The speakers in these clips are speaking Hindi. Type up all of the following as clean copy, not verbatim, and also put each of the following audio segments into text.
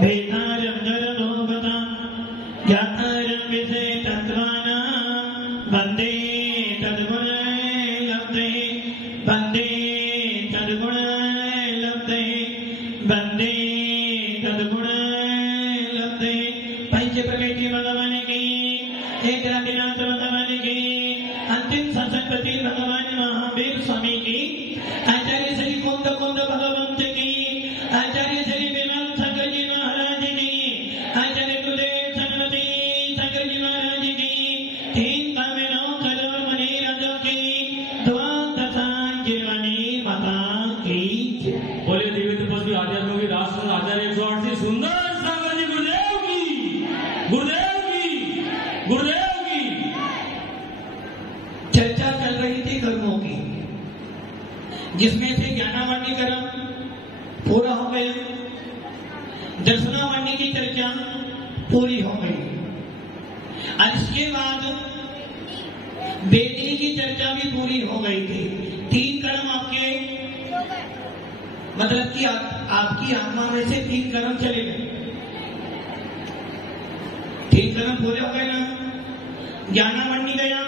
भेदारं जरभोगता ज्ञातारं विषे तत्त्वानां वन्दे तद्गुणलब्धे वन्दे तद्गुणलब्धे वन्दे तद्गुणलब्धे। पंच प्रकृति भगवान की, एक राधिनाथ भगवान की, अंतिम सत्संगति भगवान महावीर स्वामी की, आचार्य श्री कुंद भगवंत की, आचार्य श्री विमल शंकर जी महाराज की, आचार्य गुरुदेव सरस्वती शंकर जी महाराज की, तीन कामेनों करोड़ मणि राजों की, द्वादशांजीवनी माता की। बोले दिव्य तपस्वी आध्यात्म की राष्ट्र आचार्य 108 से सुंदर सागर जी गुरुदेव की, गुरुदेव की, गुरुदेव की। चर्चा चल रही थी कर्मों की, जिसमें से ज्ञानावरणी कर्म पूरा हो गया, दर्शनावरणी की चर्चा पूरी हो गई, और इसके बाद वेदिनी की चर्चा भी पूरी हो गई थी। तीन कर्म आपके, मतलब कि आपकी आत्मा में से तीन कर्म चले गए, तीन कर्म पूरे हो गए ना। ज्ञानावरणी गया,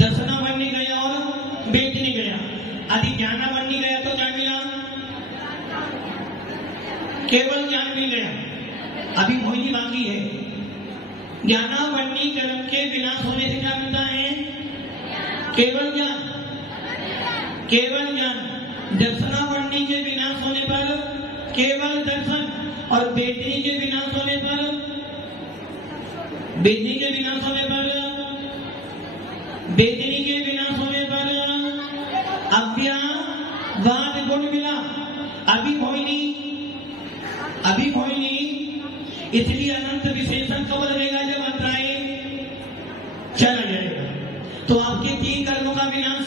दर्शनावरणी गया और वेदिनी गया। यदि ज्ञानावरणी गया तो क्या मिला? केवल ज्ञान मिल गया। अभी मोहिनी बाकी है। ज्ञानावरणी कर्म के विनाश होने से क्या मिलता है? केवल ज्ञान, केवल ज्ञान। दर्शनावरणी के विनाश होने पर केवल दर्शन, और वेदिनी के विनाश होने पर, वेदिनी के विनाश होने पर, वेदिनी के विनाश होने पर अव्ययवाद गुण मिला। अभी मोहिनी, अभी मोहिनी, इसलिए अनंत विशेषण कब लगेगा? जब अंतराय चला जाएगा। तो आपके तीन कर्मों का विनाश,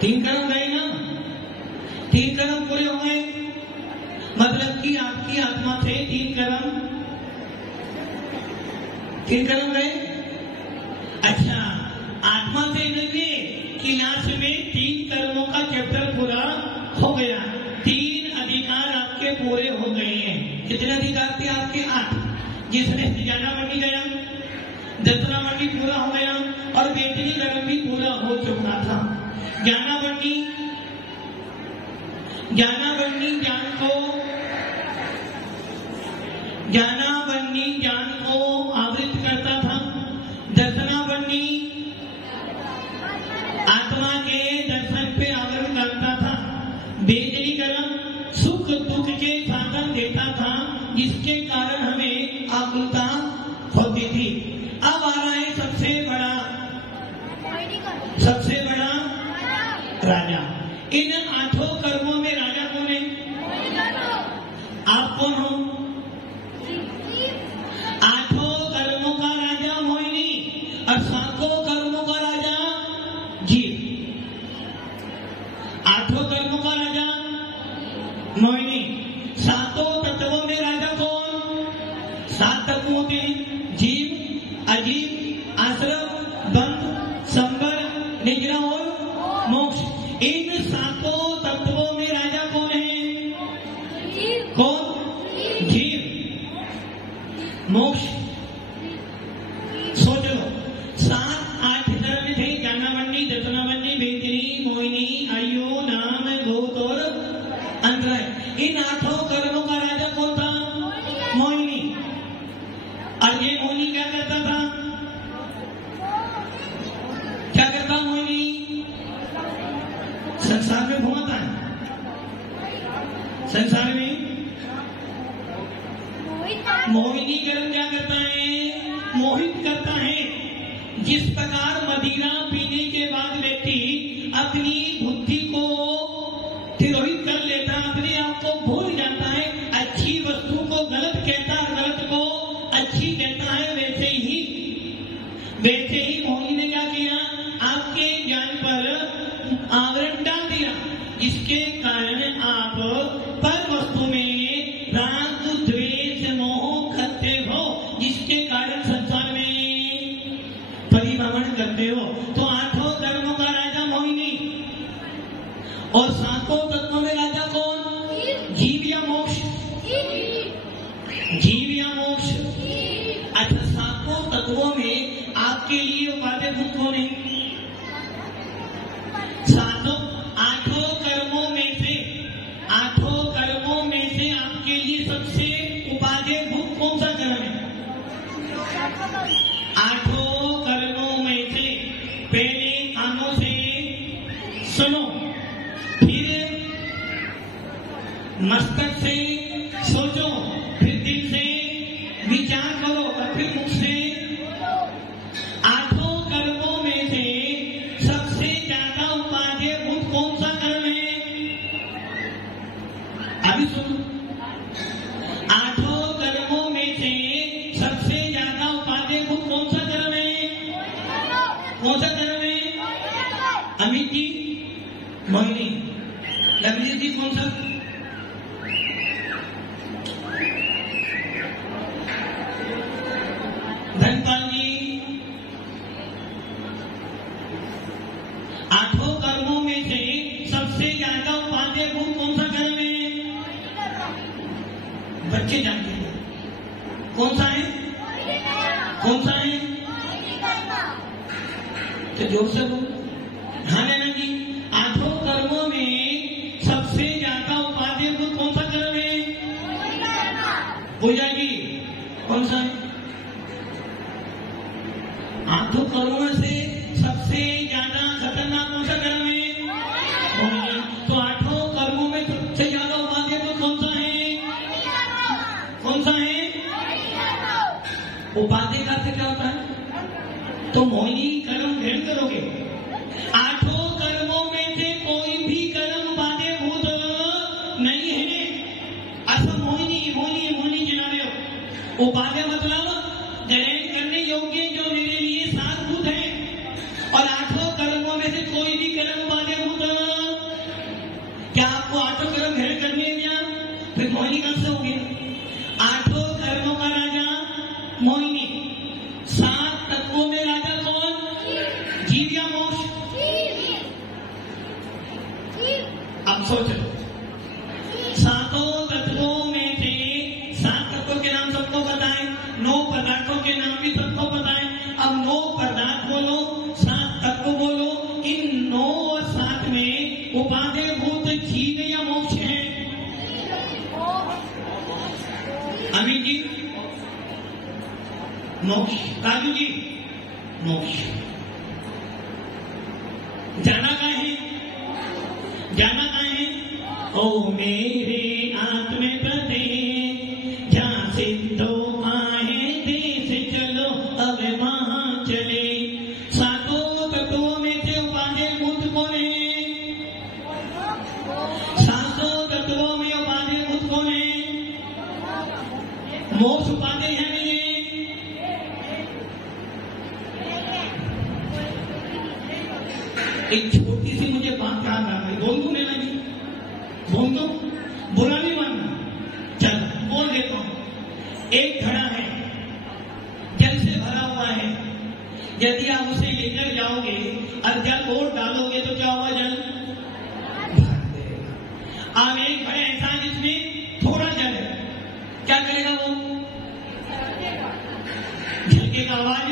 तीन कर्म गए ना, तीन कर्म पूरे हो गए, मतलब कि आपकी आत्मा से तीन कर्म गए। अच्छा, आत्मा से नहीं, क्लास में तीन कर्मों का चैप्टर पूरा हो गया, तीन अधिकार आपके पूरे हो गए हैं। कितने अधिकार थे आपके? 8, जिसमें ज्ञानावरणी गया, दर्शनावरणी पूरा हो गया और वेदिनी कर्म भी पूरा हो चुका था। ज्ञानावरणी ज्ञान को आवृत करता था। दर्शनावरणी आत्मा के दर्शन पे आवरण करता था। वेदिनी कर्म सुख दुख के साधन देता था, जिसके कारण हमें आकुलता होती थी। अब आ रहा है सबसे बड़ा राजा। इन 8 कर्मों में राजा कौन है? आप कौन हो? 8 कर्मों का राजा मोहिनी और 7 कर्मों का राजा जीव। 8 कर्मों का राजा मोहिनी, 7 तत्वों में राजा कौन? 7 तत्व होते हैं, जीव, अजीव, आश्रम, बंध, संबर, निग्रह और मोक्ष। इन 7 तत्वों में राजा कौन है? कौन? जीव, मोक्ष। सोच लो, 7-8 धर्म थे, ज्ञानावरणी, दर्शनावरणी, वेदिनी, मोहिनी, आयु, नाम, भूत और अंतराय। इन 8 कर्मों का राजा कौन था? मोहिनी। और ये मोहिनी क्या करता था? क्या करता मोहिनी? संसार में घुमाता है, संसार में। मोहिनी कर्म क्या करता है? मोहित करता है। जिस प्रकार मदिरा पीने के बाद व्यक्ति अपनी बुद्धि को तिरोहित कर लेता, अपने आप को भूल जाता है, अच्छी वस्तु को गलत कहता है, गलत को अच्छी कहता है, वैसे ही मोहिनी ने क्या किया? आपके ज्ञान पर आवरण डाल दिया, जिसके कारण आप पर वस्तु में राग, द्वेष, मोह करते हो, जिसके कारण संसार में परिभ्रमण करते हो। तो जीव या मोक्ष। अच्छा, सातों तत्वों में आपके लिए उपादेय भूत कौन है? आठों कर्मों में से आपके लिए सबसे उपादेय भूत कौन सा कर्म है? आठों कर्मों में से पहले कानों से सुनो, फिर मस्तक से सोचो, फिर दिल से विचार करो और फिर मुख से। आठों कर्मों में से सबसे ज्यादा उपादेय भूत कौन सा कर्म है? अभी सुनो, आठों कर्मों में से सबसे ज्यादा उपादेय भूत कौन सा कर्म है? कौन सा कर्म है? अमित जी, मोहिनी, लवली जी, कौन सा? धनपाल जी, आठों कर्मों में से सबसे ज्यादा उपादेय भूत कौन सा कर्म है? बच्चे जानते हैं कौन सा है? कौन सा है? तो जोर से बोलो। हाँ नैना जी, आठों कर्मों में सबसे ज्यादा उपादेय भूत कौन सा कर्म है? पूजा जी, कौन सा है? आठों कर्मों में से सबसे ज्यादा खतरनाक कौन सा कर्म है? तो आठों कर्मों में सबसे ज्यादा उपादेय भूत कौन सा है? कौन सा है? उपादेय का क्या होता है? तो मोहिनी कर्म ग्रहण करोगे। आठों कर्मों में से कोई भी कर्म उपादेय भूत नहीं है। ऐसा मोहिनी जना रहे हो। उपादेय मतलब ग्रहण करने योग्य जो मेरे लिए सात भूत है, और आठों कर्मों में से कोई भी कर्म उपादेय भूत। क्या आपको आठों कर्म ग्रहण करने हैं क्या? फिर मोहिनी कब से होगी? आठों कर्मों का राजा मोहिनी। सात तत्वों में राजा कौन? जीव या मोक्ष? अब सोचो, सातों तत्वों में से सात तत्वों के नाम सबको बताएं, 9 पदार्थों के नाम भी सबको बताएं। अब 9 पदार्थ बोलो, 7 तत्व बोलो। इन 9 और 7 में उपादेय भूत जीव या मोक्ष है? अमित जी, मोक्ष। राजू जी, मोक्ष। जाना कहाँ है? जाना कहाँ है? ओ मेरे आत्म प्रदे जहाँ सिद्धो आए देश चलो अब वहाँ चले। सातों तत्वों में से उपादेय भूत कौन है? सातों तत्वों में उपादेय भूत कौन है? मोक्ष उपादेय है नहीं है? एक छोटी सी मुझे बात याद आ गई, बोल दूं नैना जी? बोल दो, बुरा नहीं मानना। चल बोल देता हूं। एक घड़ा है, जल से भरा हुआ है। यदि आप उसे लेकर जाओगे और जल और डालोगे तो क्या होगा? जल भर देगा। अब एक घड़ा ऐसा है जिसमें थोड़ा जल है, क्या करेगा वो? झलकेगा, आवाज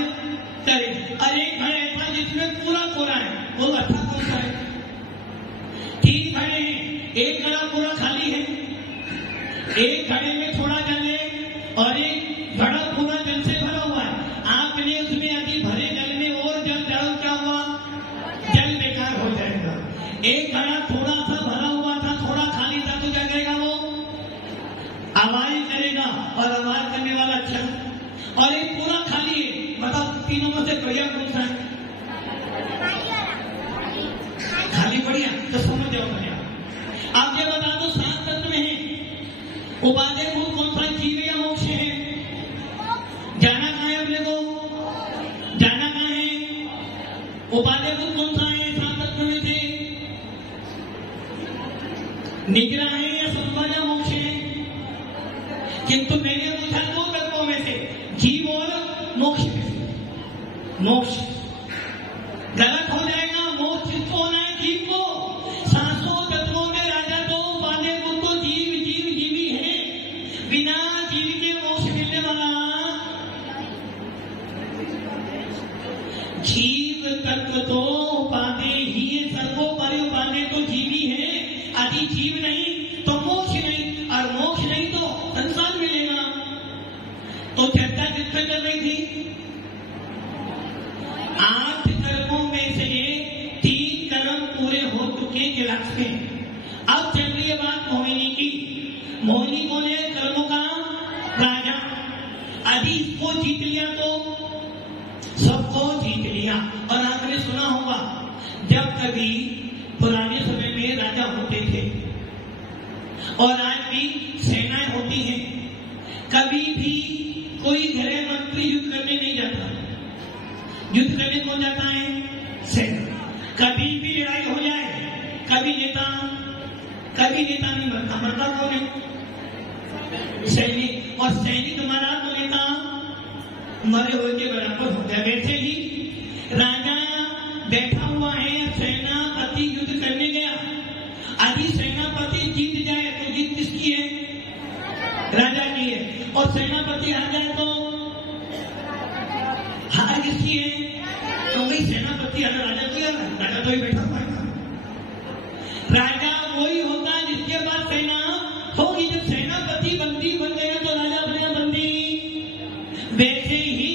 करेगा। और एक घड़ा ऐसा जिसमें पूरा कोरा है, वो अच्छा कौन सा है? 3 घड़े हैं, एक घड़ा पूरा खाली है, एक घड़े में थोड़ा जल है और एक घड़ा पूरा जल से भरा हुआ है। आपने उसमें यदि भरे जल में और जल डालो, क्या हुआ? जल बेकार हो जाएगा। एक घड़ा थोड़ा सा भरा हुआ था, थोड़ा खाली था, तो क्या करेगा वो? आवाज करेगा, और आवाज करने वाला अच्छा। और एक पूरा खाली है, बताओ तीनों में से बढ़िया कौन सा है? खाली बढ़िया, तो समझ जाओ बढ़िया। आप ये बता दो, 7 तत्व हैं, उपादेय भूत कौन सा? जीव या मोक्ष है? जाना कहाँ है अपने को? जाना कहाँ है? उपादेय भूत कौन सा है 7 तत्व में से? निग्रह है या संभव या मोक्ष है? किंतु मैंने पूछा 2 तत्वों में से, जीव और मोक्ष में से। मोक्ष गलत हो जाएगा। मोक्ष किसको होना है? जीव को। 7 तत्वों में राजा तो उपादेय भूत तो जीव जीवी है। बिना जीव के मोक्ष तो उपाधि ही सर्वोपरि उपाधि तो जीव ही है। यदि जीव नहीं तो मोक्ष नहीं, और मोक्ष नहीं तो संसार मिलेगा। तो चर्चा किसमें चल रही थी? 8 कर्मों में से 3 कर्म पूरे हो चुके गिलास में। अब चल रही है बात मोहिनी की। मोहिनी कौन है? कर्मों का राजा। यदि इसको जीत लिया तो सबको जीत लिया। और आपने सुना होगा जब कभी पुराने समय में राजा होते थे और आज भी सेनाएं होती हैं, कभी भी कोई गृह मंत्री युद्ध करने नहीं जाता। युद्ध करने कौन जाता है? सेना। कभी भी लड़ाई हो जाए, कभी नेता नहीं मरता। मरता कौन है? सैनिक। और सैनिक मरा तो नेता मरे हुए के बराबर हो गया। वैसे ही राजा बैठा हुआ है, सेनापति युद्ध करने गया। यदि सेनापति जीत जाए तो जीत किसकी है? राजा की है। और सेनापति हार जाए तो हार किसकी है? तो वही सेनापति हार, राजा को हार। राजा तो ही बैठा हुआ है। राजा वही होता है जिसके पास सेना होगी। जब सेनापति बंदी बन गया तो राजा अपने बंदी। वैसे ही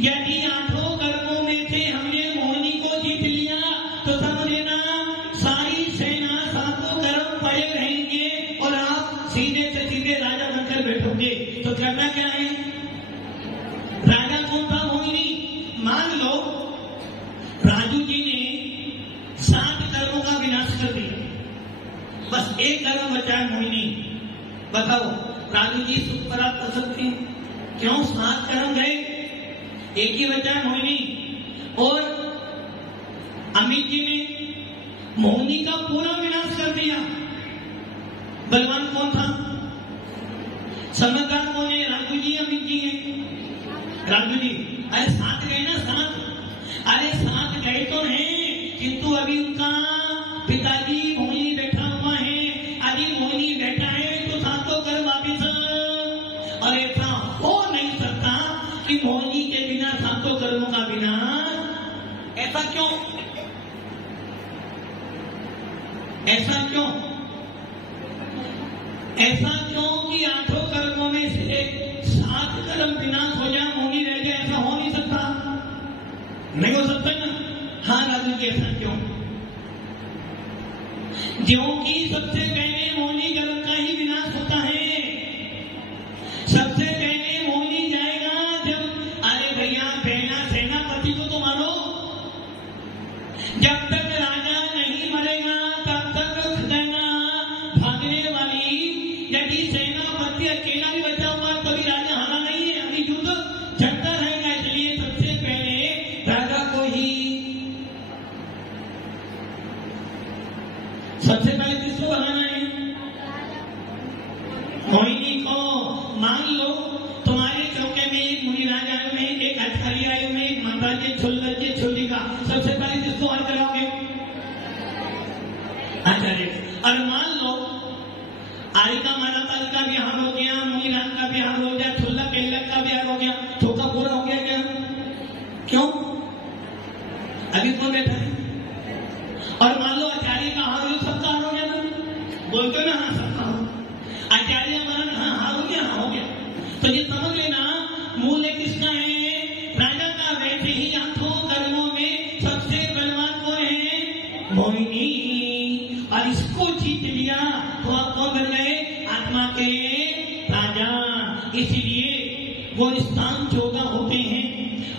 यदि 8 कर्मों में से हमने मोहिनी को जीत लिया तो समझ लेना सारी सेना 7 कर्म पड़े रहेंगे और आप सीधे से सीधे राजा बनकर बैठोगे। तो करना क्या है? राजा कौन था? मोहिनी। मान लो राजू जी ने 7 कर्मों का विनाश कर दिया, बस 1 कर्म बचा है मोहिनी। बताओ राजू जी सुख प्राप्त कर सकते हैं? क्यों? 7 कर्म गए, 1 ही बचा है मोहिनी। और अमित जी ने मोहिनी का पूरा विनाश कर दिया। बलवान कौन था? समझदार कौन है? राजू जी, अमित जी है? राजू जी। अरे 7 गए ना, 7। अरे 7 गए तो हैं, किंतु अभी उनका पिताजी मोहिनी बैठा हुआ है। यदि मोहिनी बैठा है तो 7 कर्म वापिस। और ऐसा हो नहीं सकता कि मोहिनी के बिना 7 कर्मों का विनाश। ऐसा क्यों? ऐसा क्यों? ऐसा क्यों कि 8 कर्मों में से 7 कर्म विनाश हो जाए, मोहिनी रह जाए? ऐसा हो नहीं सकता। नहीं हो सकता ना? हाँ राजू जी, ऐसा क्यों? क्योंकि सबसे पहले मोहिनी कर्म का ही विनाश होता है। सबसे पहले मोहिनी जाएगा जब, अरे भैया पहला सेनापति को तो मारो। जब तक राजा नहीं मरेगा तब तक खजाना भागने वाली। यदि सेनापति अकेला भी बचा हुआ तभी राजा हारा नहीं है, अभी युद्ध चलता रहेगा। इसलिए सबसे पहले राजा को ही, सबसे पहले किसको भगाना है? मोहिनी को। मान लो तुम्हारे चौके में एक मुनिराज आए हुए हैं, एक अधिकारी आए हुए हैं, एक महाराज जी छोलिका। सबसे पहले किसको हल कराओगे? आचार्य। और मान लो आरिका मालापाल का भी हार हो गया, मुनिराज का भी हार हो गया, छुल्ला केल्लक का भी हार हो गया, ठोका पूरा हो गया क्या? क्यों? अभी कौन बैठा है? और मान लो आचार्य का हार हो, सबका हार हो गया ना? बोलते ना? हाँ, सबका हो। आचार्य मरण, हाँ हार हो गया, हाँ हो गया। तो ये समझ लेना मूल्य किसका है? राजा का। वैसे ही 8 कर्मों में सबसे बलवान कौन है? मोहिनी। और इसको जीत लिया तो आप कौन बन गए? आत्मा के राजा। इसीलिए गोलिस्तान 14 होते हैं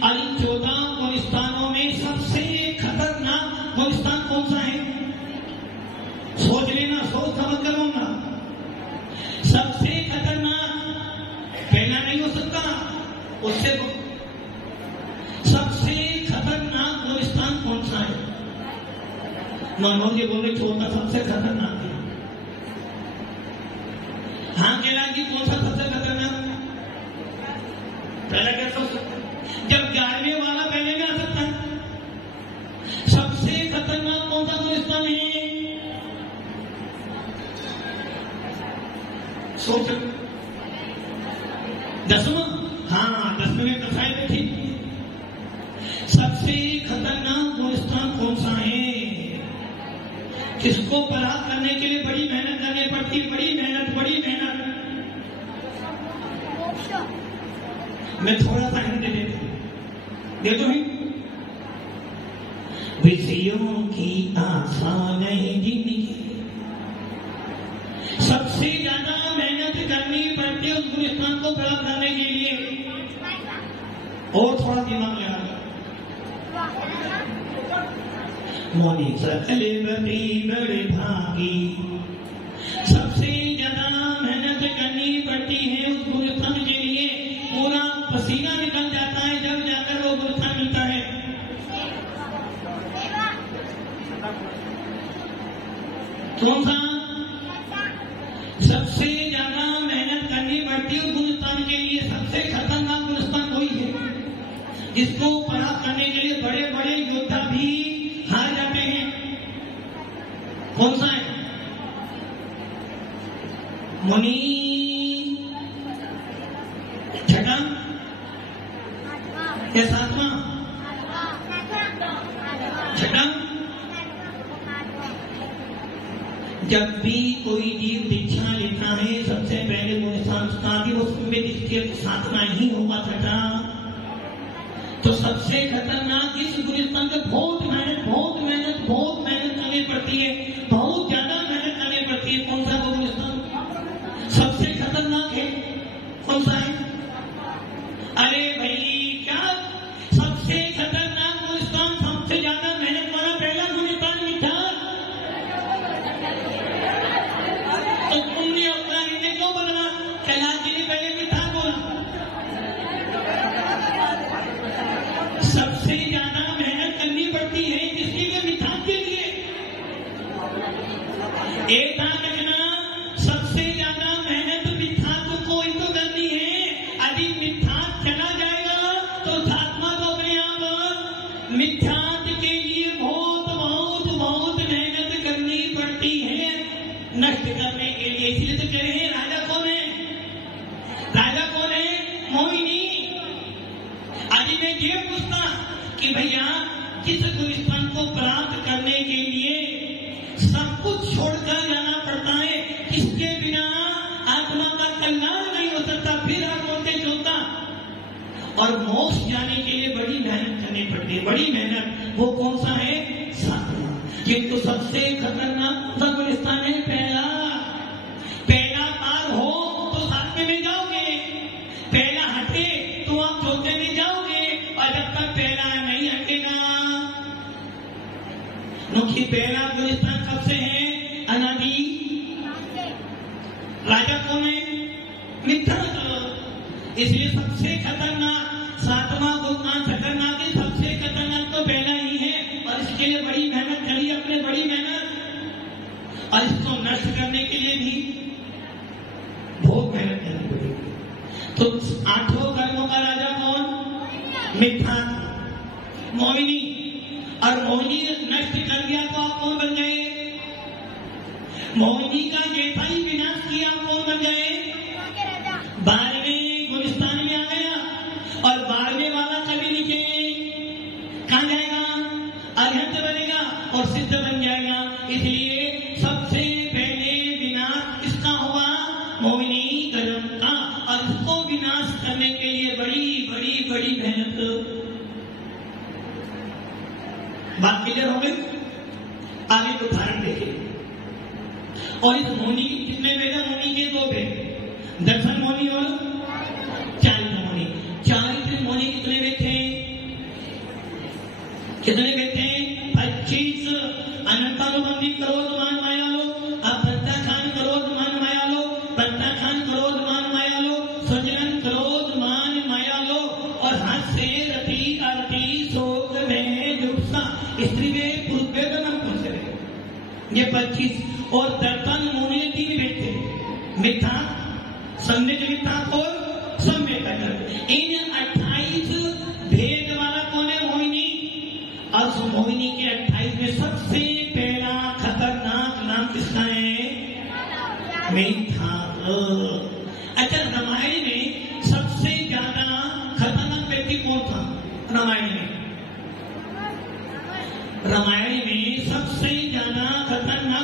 और इन 14 गोलिस्तानों में सबसे खतरनाक गोलिस्तान कौन सा है? सोच लेना, सोच समझ कर बोलना। सबसे खतरनाक पहला नहीं हो सकता, उससे सबसे खतरनाक गोलिस्तान कौन सा है? मनोज जी बोले छोटा सबसे खतरनाक है। हाँ कैलाश जी, कौन सा सबसे खतरनाक? पहला क्या सोच सकते? जब 11वें वाला पहले में आ सकता है। सबसे खतरनाक कौन सा गोलिस्तान है? सोच। 10वां? हाँ 10वें में दर्शाए थे। सबसे खतरनाक गोलिस्तान इसको परास्त करने के लिए बड़ी मेहनत करनी पड़ती है, बड़ी मेहनत, बड़ी मेहनत। मैं थोड़ा सा हिंट दे दो ही। विषयों की आसान है जिंदगी, सबसे ज्यादा मेहनत करनी पड़ती है उस गुलिस्तान को प्राप्त करने के लिए। और थोड़ा दिमाग लगा, मोनी सकले बड़ी बड़े भागी, सबसे ज्यादा मेहनत करनी पड़ती है उस गुलिस्तान के लिए। पूरा पसीना निकल जाता है जब जाकर वो गुलिस्तान मिलता है। कौन सा? सबसे ज्यादा मेहनत करनी पड़ती है गुलिस्तान के लिए। सबसे खतरनाक गुलिस्तान वही है जिसको परास्त करने के लिए बड़े बड़े योद्धा भी हार जाते हैं। कौन सा है? मुनि छठा या सातवां? छठा। जब भी कोई जीव दीक्षा लेता है सबसे पहले वो संस्कार की उसमें जिसके साधना ही होगा छठा। तो सबसे खतरनाक इस गुलिस्तान में बहुत मेहनत करनी पड़ती है, बहुत ज्यादा मेहनत करनी पड़ती है। कौन सा वो गुलिस्तान सबसे खतरनाक है? कौन सा है? अरे भाई क्या सबसे खतरनाक गुलिस्तान, सबसे ज्यादा मेहनत वाला पहला गुलिस्तान मिठा। तो तुमने अपना निर्णय क्यों बदला? कैलाश जी ने पहले मिठा बोला। सबसे ज्यादा मेहनत करनी पड़ती है किसके लिए? मिठास के लिए। एक रखना, सबसे ज्यादा मेहनत मिठास को ही तो करनी है। यदि मिठास चला जाएगा तो आत्मा तो अपने आप मिठास के लिए बहुत मेहनत करनी पड़ती है नष्ट करने के लिए। इसलिए तो कह रहे हैं राजा कौन है? राजा कौन है? मोहिनी। आज मैं ये पूछता कि भैया जिस गुलिस्तान को प्राप्त करने के लिए सब कुछ छोड़कर जाना पड़ता है, इसके बिना आत्मा का कल्याण नहीं हो सकता, फिर आप बोलते चलता। और मोक्ष जाने के लिए बड़ी मेहनत करनी पड़ती है, बड़ी मेहनत। वो कौन सा है? सातवां। किंतु सबसे खतरनाक गुलिस्तान है पहला। पहला पार हो तो सातवें में जाओगे, पहला हटे तो आप चौथे में जाओगे। और जब तक पहला नहीं हटेगा, क्योंकि पहला गुलिस्तान कब से है? अनादि। राजा कौन है? मिथ्या। इसलिए सबसे खतरनाक सातवां गुलिस्तान खतरनाक है, सबसे खतरनाक तो पहला ही है। और इसके लिए बड़ी मेहनत करी अपने, बड़ी मेहनत। और इसको नष्ट करने के लिए भी बहुत मेहनत करनी पड़ेगी। तो 8 कर्मों का राजा कौन? मिथ्या, मोहिनी। और मोहिनी नष्ट कर दिया तो आप कौन बन गए? मोहिनी का जैसा ही विनाश किया आप कौन बन गए? 12वें गुलिस्तान में आ गया। और 12वें वाला कभी नीचे कहां जाएगा? अरहत बनेगा और सिद्ध बन जाएगा। इसलिए सबसे पहले विनाश किसका हुआ? मोहिनी कर्म का। और उसको विनाश करने के लिए बड़ी मेहनत। बात क्लियर हो गई? आगे उदाहरण देखिए। और इस मोहिनी कितने भेद है? मोहिनी के 2 भेद, दर्शन मोहिनी और चारित्र मोहिनी। चारित्र मोहिनी कितने भेद थे? कितने भेद थे? 25। अनंतानुबंधी क्रोध मान माया लो, अप्रत्याखान क्रोध मान माया लो, प्रत्याखान क्रोध मान माया लो, स्वजन क्रोध मान माया लो, और हास्य रति अरति शोक में जुप्सा स्त्री में पुरुष भेद न पुरुष। ये 25। और दर्पण मोहिनी 3 भेद थे, मिथ्या, सम्यक मिथ्या और सम्यक अनर्थ। इन 28 भेद वाला कौन है? मोहिनी। और मोहिनी के 28 में सबसे पहला खतरनाक नाम किसका है? मिथ्या। अच्छा, रामायण में सबसे ज्यादा खतरनाक व्यक्ति कौन था? रामायण में सबसे ज्यादा खतरनाक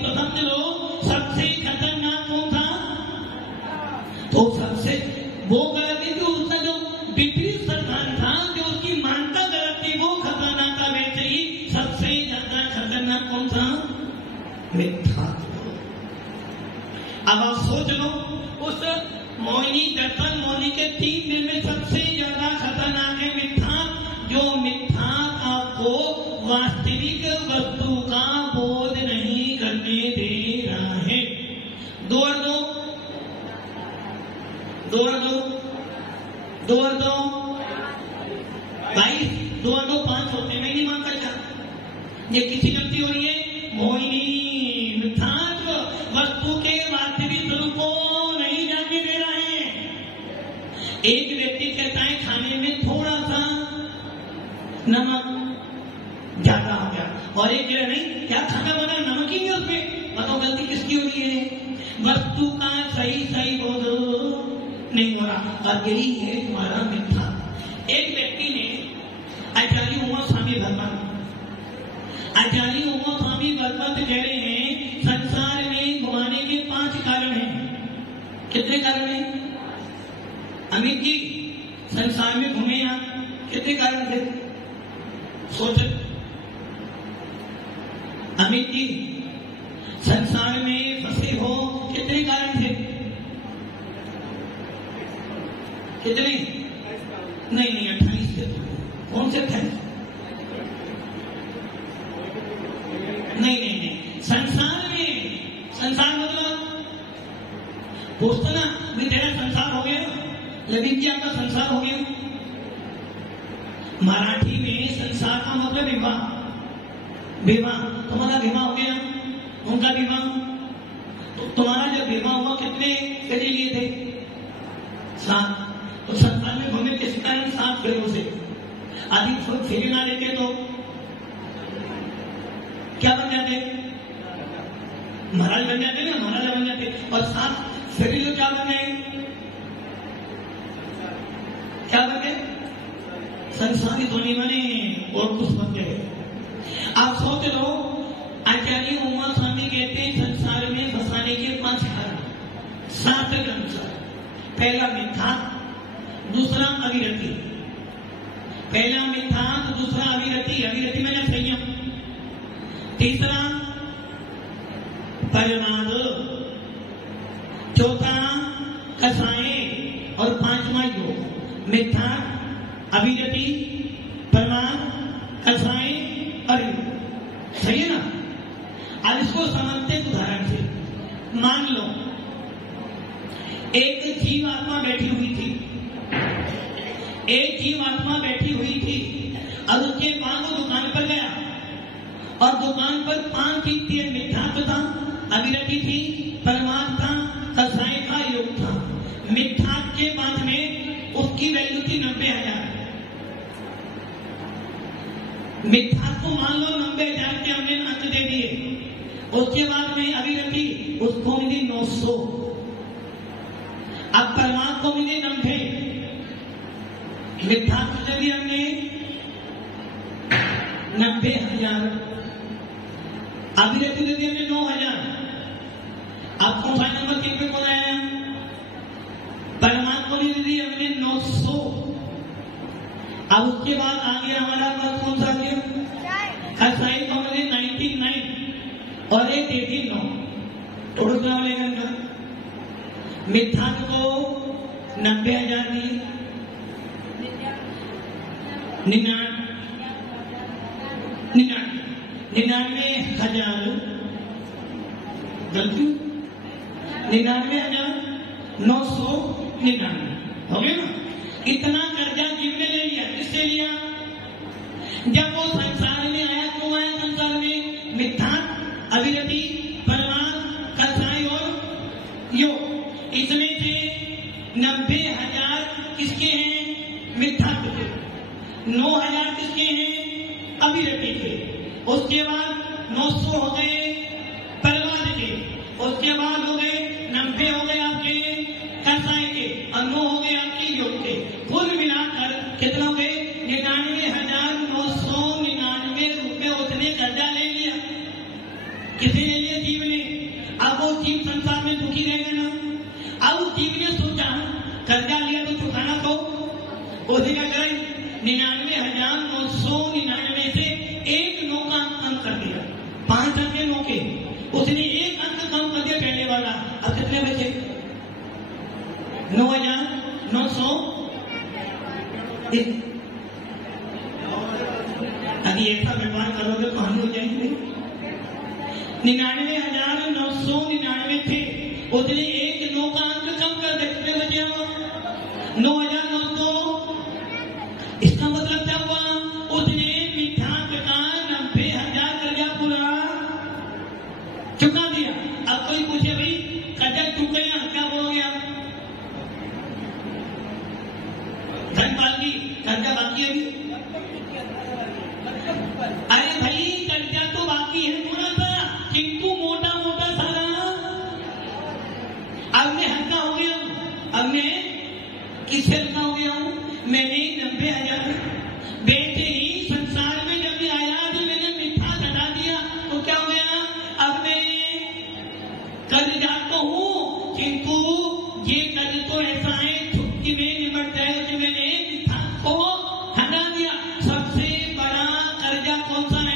तो समझ लो सबसे खतरनाक कौन था? तो सबसे वो गलत थी, जो उसका जो विपरीत सिद्धांत था, जो उसकी मानता गलत थी, वो खतरनाक था। वैसे ही सबसे ज्यादा खतरनाक कौन था? मिथ्यात्व। अब आप सोच लो, उस मोहिनी दर्पण मोहिनी के 3 दिन में सबसे ज्यादा खतरनाक है मिथ्या, जो मिथ्या आपको वास्तविक वस्तु का बोध नहीं करने दे रहा है। 2 और 2 2 और 2 2 और 2 22, 2 और 2 5 होते हैं। मैं नहीं मानता क्या ये किसी गलती हो रही है? मोहिनी मिथ्यात्व वस्तु के वास्तविक स्वरूप को नहीं जानने दे रहा है। एक व्यक्ति कहता है खाने में थोड़ा सा नमक ज्यादा हो गया, और एक कह नहीं क्या खाना बना नमक ही नहीं उसमें। बताओ गलती किसकी हो रही है? वस्तु का सही बोध नहीं हो रहा, और यही है तुम्हारा मिथ्या। एक व्यक्ति ने आचार्य उमा स्वामी भगवत कह रहे हैं संसार में घुमाने के 5 कारण हैं। कितने कारण हैं अमित जी? संसार में घूमे आप, कितने कारण थे? सोच अमित जी, संसार में फंसे हो कितने कारण थे? कितने? नहीं 28 थे। कौन से 28? नहीं संसार मतलब पूछता ना भी तेरा संसार हो गया, ललित जी आपका संसार हो गया। मराठी में संसार का मतलब विवाह। तुम्हारा विवाह हो गया, उनका विवाह। तो तुम्हारा जब विवाह हुआ कितने फेरे लिए थे? 7। तो संसार में घूमे किस कारण? 7 फेरों से। अधिक फेरे ना लेते तो क्या बन जाते? महाराज बन जाते ना, महाराजा बन जाते। और 7 फेरे जो क्या बन गए? क्या बन गए? संसारी धोनी बने और कुछ बन गए। आप सोच लो, आचार्य उमा स्वामी कहते हैं संसार में फंसाने के 5 कारण, शास्त्र के अनुसार। पहला मिथ्या, दूसरा अविरति। पहला मिथ्या तो दूसरा अविरति। अविरति मैंने संयम। तीसरा परमाद, चौथा कसाए, और 5वां योग। मिथ्या, अविरति, परमाद, कसाए और योग। सही है ना? अब इसको समझते उदाहरण से। मान लो एक जीवात्मा बैठी हुई थी, और उसके बाद वो दुकान पर गया, और दुकान पर 5 चीजें मिथ्यात्व था, अविरति थी, परमार्थ था, कसाय था, योग था। मिथ्यात्व के बाद में उसकी वैल्यू थी 90,000। मिथ्यात्व को मान लो 90,000 के हमने अंक दे दिए। उसके बाद में अविरति, उसको मिली 900। अब परमात्मा को मिले 90। मिथ्यात्व से भी हमने 90,000, अविरति से भी हमने 9,000। अब कौन सा नंबर किन पे कौन आया? परमात्मा को भी दी हमने 900। अब उसके बाद आ गया हमारा पास कौन सा गया? कसाई को हमने 99 और एक 89। टोटल क्या मिलेगा? मिथ्यात्व को 90,000 दिए, 99,000 गलती 99,999 हो गया ना? इतना कर्जा जिसने ले लिया। किससे लिया? जब वो संसार में आया, क्यों आया संसार में? मिथ्यात्व, अविरति, परमार्थ, कसाई और योग। इसमें से 90,000 किसके हैं? मिथ्यात्व के। 9,000 किसके हैं? अविरति के। उसके बाद 900 हो गए परमार्थ के। उसके बाद हो गए 90 हो गए आपके कसाई के, और 9 हो गए आपके योग के। कुल मिलाकर कितना हो गए? 99,999 रुपए उसने कर्जा ले लिया। किसी ने लिया? जीव ने कितने बचे? 9,900। यदि ऐसा व्यवहार करोगे तो हानि हो जाएंगे। 99,999 थे, उतने एक 9 का अंक कम कर दे, कितने बचे? 9,900। इसका मतलब क्या हुआ? उतने मिठास का 90,000 कर्जा पूरा चुका दिया। अब कोई पूछे भाई कर्जा चुका या क्या बोलोगे आप? धनपाल जी कर्जा बाकी है अभी? अरे भाई कर्जा तो बाकी है थोड़ा सा, किंतु मोटा मोटा सारा। अब मैं हल्का हो गया हूं। अब मैं किससे हल्का हो गया हूं? मैंने 90,000 बेटे ही संसार में जब भी आया तो मैंने मिठा हटा दिया, तो क्या हो गया? अब मैं कर्जा तो हूं, किंतु ये कर्ज तो ऐसा है छुट्टी में निमट जाए कि मैंने मिठा को हटा दिया। सबसे बड़ा कर्जा कौन सा है?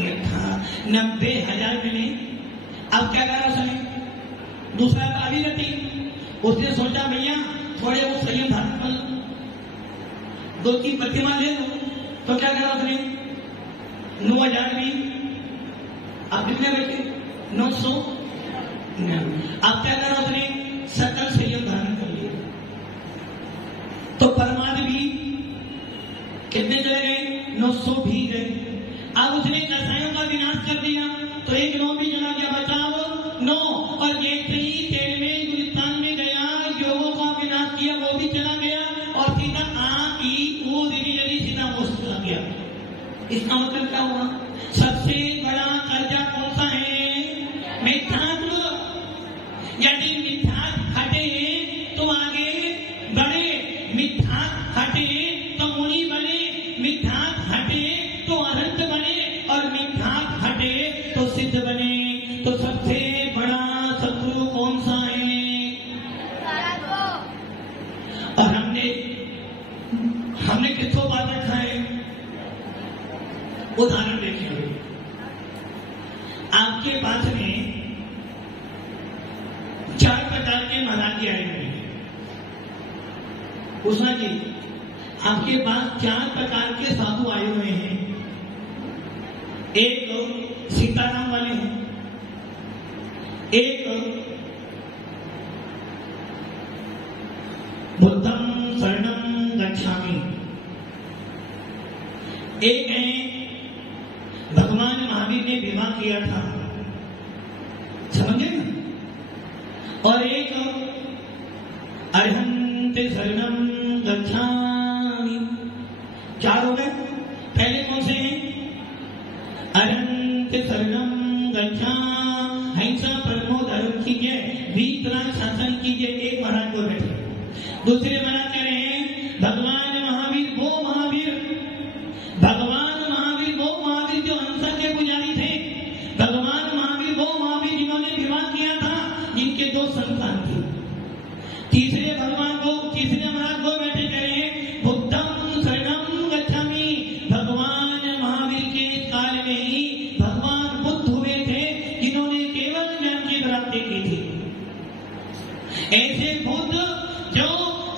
मिठा। 90,000 मिले। अब क्या करा उसने? दूसरा अभी रहती, उसने सोचा भैया थोड़े वो संयम धारण कर, 2-3 प्रतिमा ले लो। तो क्या करा उसने? 9,000 भी। अब कितने बचे? 900। अब क्या करा उसने? सकल संयम धारण कर लिया। तो परमाद भी कितने चले गए? 900 भी गए। अब उसने कसायों का विनाश कर दिया, तो एक 9 भी चला गया, बचाओ 9। और जैसे ही 13वें गुलिस्तान में गया, योगों का विनाश किया, वो भी चला गया, और सीधा सीधा वो चला गया। इसका मतलब क्या हुआ? सबसे बड़ा कर्जा कौन सा है? मिथ्यात्व। यदि मिथ्यात्व हटे तो आगे बढ़े, मिथ्यात्व हटे तो मुनि बने, मिथ्यात्व हटे तो अनंत बने, और मिथ्यात्व हटे तो सिद्ध बने। तो सबसे बड़ा शत्रु कौन सा है? और हमने किसको बात रखा है? उदाहरण देखिए, आपके पास में 4 प्रकार के महाराज आए हुए हैं। उषा जी, आपके पास 4 प्रकार के साधु आए हुए हैं। एक सीताराम वाले हैं, एक बुद्धम शरणम गच्छामि, एक है भगवान महावीर ने विवाह किया था, समझे ना? और एक अरहंत शरणम गच्छामि। 4 हो गए। पहले कौन से हैं? अरहंत शरणम गच्छामि, हिंसा परमो धर्म कीजिए, वीतराग शासन कीजिए। एक महाराज को बैठे। दूसरे महाराज कह रहे हैं भगवान महावीर वो महावीर, भगवान महावीर वो महावीर जो हिंसा के पुजारी थे, भगवान महावीर वो महावीर जिन्होंने विवाह किया था, जिनके 2 संतान थे। तीसरे महाराज वो बैठे कह रहे हैं बुद्धम शरणम गच्छामि, भगवान महावीर के काल में ही भगवान बुद्ध हुए थे, जिन्होंने केवल ज्ञान की प्राप्ति की थी। ऐसे बुद्ध जो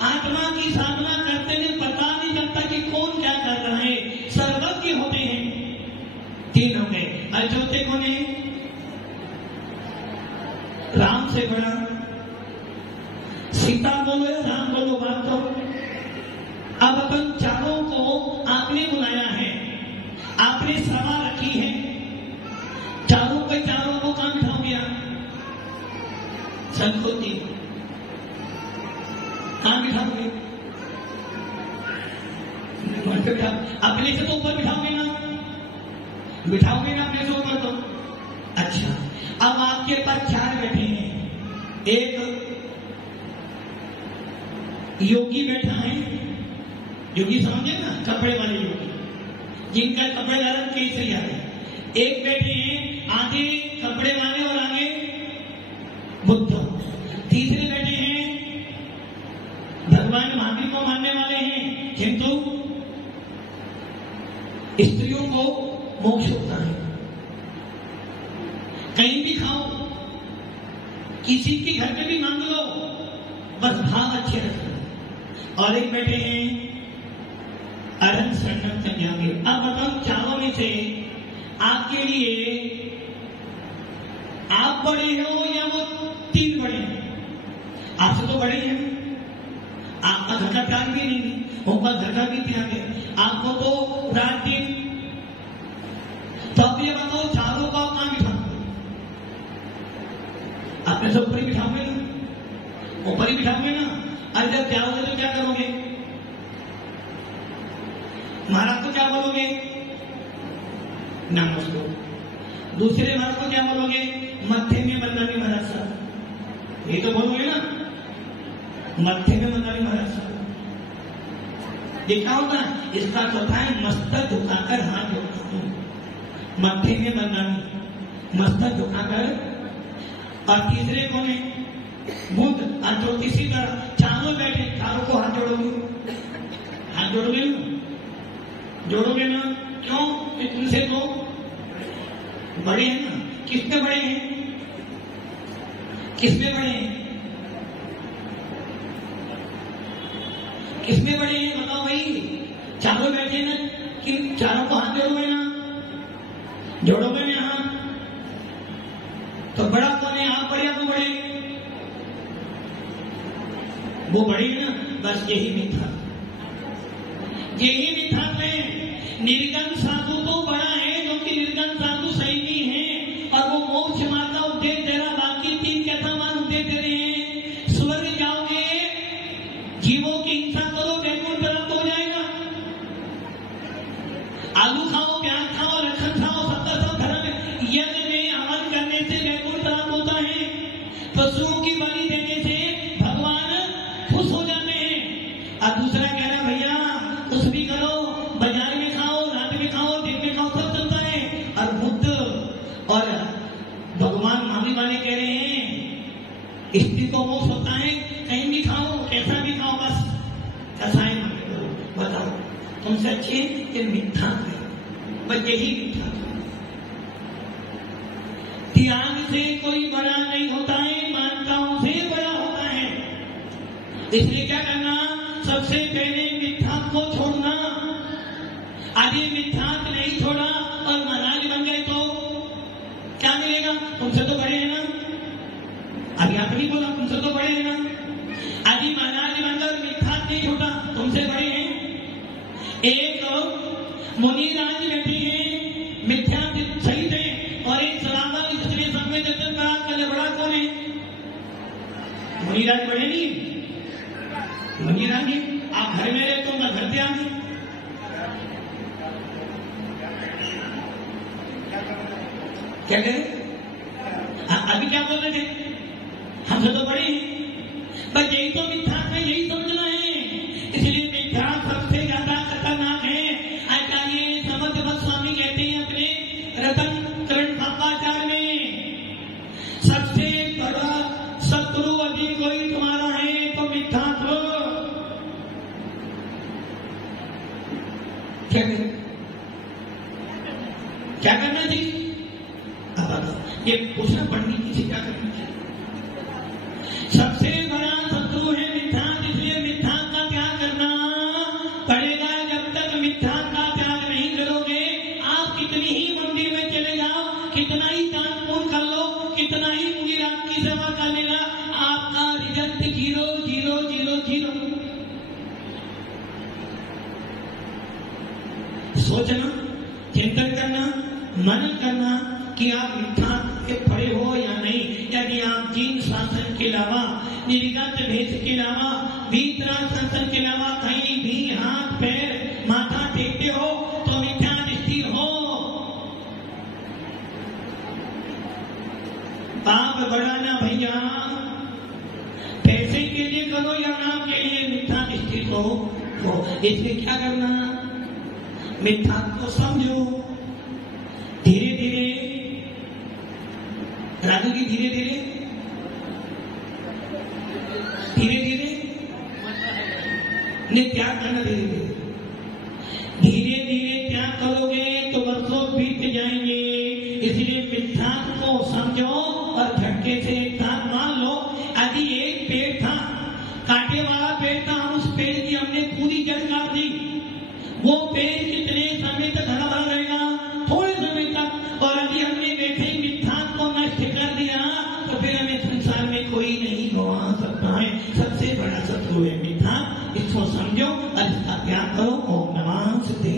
आत्मा की साधना करते हुए पता नहीं चलता कि कौन क्या कर रहा है, सर्वज्ञ होते हैं। 3 हो गए। और चौथे कौन है? राम से बड़ा। सीता बोलो या राम बोलो, बात तो। अब अपन चारों को आपने बुलाया है, आपने सभा रखी है, चारों को काम बिठाओ गया संस्कृति कहाँ बिठाओगे? अपने से तो ऊपर बिठाओगे ना, बिठाओगे ना अपने से ऊपर तो। अच्छा, अब आपके पास 4 बैठे हैं। एक योगी बैठा है, योगी समझे ना, कपड़े वाले योगी, जिनका कपड़े का रंग केसरिया है। एक बैठे हैं आधे कपड़े वाले और आगे बुद्ध। तीसरे बैठे हैं भगवान महावीर को मानने वाले हैं, किंतु स्त्रियों को मोक्ष होता है। कहीं भी खाओ, किसी के घर में भी मांग लो, बस भाव अच्छे रखो। और एक बैठे हैं अरन शरणम कन्या के। अब बताओ चारों में से आपके लिए आप बड़े हो या वो तीन बड़े हैं? आपसे तो बड़े हैं, आपका घर का प्यार भी नहीं, उनका घर का भी प्यार है, आपको तो रात दिन। तो अब ये बताओ चारों को आप कहां बिठाओगे? अपने से ऊपर ही बिठाओगे ना, ऊपर ही बिठाओगे ना। और जब जाओगे तो क्या करोगे? महाराज को क्या बोलोगे? नमस्कार। दूसरे महाराज को क्या बोलोगे? मत्थे में बंदानी महाराज साहब, ये तो बोलोगे ना, मत्थे में बंदानी महाराज साहब। देखा होगा इसका अर्थ होता है मस्तक झुकाकर हाथ जोड़ता हूं, मत्थे में बंदानी, मस्तक झुकाकर। और तीसरे कौन है? बुद्ध। और जो तीसरी तरह चारों बैठे, चारों को हाथ जोड़ोगे, हाथ जोड़ोगे ना, जोड़ोगे ना। क्यों? इनसे तो बड़े हैं ना। किसमें बड़े हैं? किसमें बड़े हैं? किसमें बड़े हैं बताओ भाई? चारों बैठे ना, कि चारों को हाथ जोड़ोगे ना, जोड़ोगे ना हाथ। तो बड़ा कौन है? आप बड़े या वो बड़े? वो बड़े हैं ना। बस यही मिथ्या, यही मिथ्या है। निर्गुण साधु तो बड़ा है, क्योंकि निर्गुण साधु सही नहीं है और वो मोक्ष मार्ग का उपदेश दे रहा, बाकी तीन कथा मान उपदेश दे रहे हैं। स्वर्ग जाओगे, जीवों की हिंसा करो, वैकुंठ प्राप्त हो जाएगा। आलू खाओ, प्याज खाओ, लहसुन खाओ, सब धर्म है। यज्ञ में हवन करने से वैकुंठ प्राप्त होता है। पशुओं की बलि देने से भगवान खुश हो जाते हैं। और दूसरा कह रहा भैया कुछ भी करो, बाजार में खाओ, रात में खाओ, दिन में खाओ, सब चलता है। और बुद्ध और भगवान मामी वाले कह रहे हैं स्त्री को मोक्ष होता है, कहीं भी खाओ, कैसा भी खाओ, बस कसाई मत करो। बताओ तुमसे अच्छे ये मिथ्या है, बस यही मिथ्या। त्याग से कोई बड़ा नहीं होता है, मान्यताओं से बड़ा होता है। इसलिए क्या करना? सबसे पहले मिथ्या को छोड़ना। आदि मिथ्यात नहीं छोड़ा और महाराज बन गए तो क्या मिलेगा? तुमसे तो बड़े हैं ना। अभी आप नहीं बोला, तुमसे तो बड़े हैं ना। आदि महाराज बनकर मिथ्यात नहीं छोड़ा, तुमसे बड़े हैं। एक मुनिराज बैठे हैं, मिथ्या सही थे, और एक सलामत इसलिए सब में दर्शन करा कर बड़ा कौन है? मुनिराज बड़े नहीं, मुनिराज है। आप घर में रहते हो, मैं घर पे आ गई, क्या करें? अभी क्या बोल रहे थे? हमसे तो बड़े हैं, बस यही तो मिथ्या में यही समझना है। इसलिए मिथ्या सबसे ज्यादा खतरनाक है। आचार्य समर्थ स्वामी कहते हैं अपने रतन करण पापाचार में, सबसे बड़ा शत्रु यदि कोई तुम्हारा है तो मिथ्या को क्या करें? क्या करना चाहिए? ये पूछना पंडित जी क्या करना चाहिए? सबसे बड़ा शत्रु है मिथ्या, इसलिए मिथ्या का त्याग करना पड़ेगा। जब तक मिथ्या का त्याग नहीं करोगे, आप कितनी ही मंदिर में चले जाओ, कितना ही दान पुण्य कर लो, कितना ही पूरी रात की सेवा कर लेना, आपका रिजल्ट 0 0 0 0। सोचना, चिंतन करना, मनन करना कि आप मिथ्या के पड़े हो या नहीं। यदि आप जीन शासन के अलावा, निर्गत भेद के अलावा, भीतरा शासन के अलावा कहीं भी हाथ पैर माथा टेकते हो तो मिथ्या दृष्टि हो। पाप बढ़ाना भैया पैसे के लिए करो या नाम के लिए, मिथ्या दृष्टि हो। इसलिए क्या करना? मिथ्या को समझो, धीरे धीरे। राजू जी धीरे धीरे धीरे धीरे त्याग करना, धीरे धीरे धीरे धीरे त्याग करोगे तो वर्षों बीत जाएंगे। इसलिए मिथ्या को समझो और झटके से एक साथ मान सबसे बड़ा शत्रु है मीठा। इसको समझो और इसका त्याग करो। ओम नमः सिद्धे।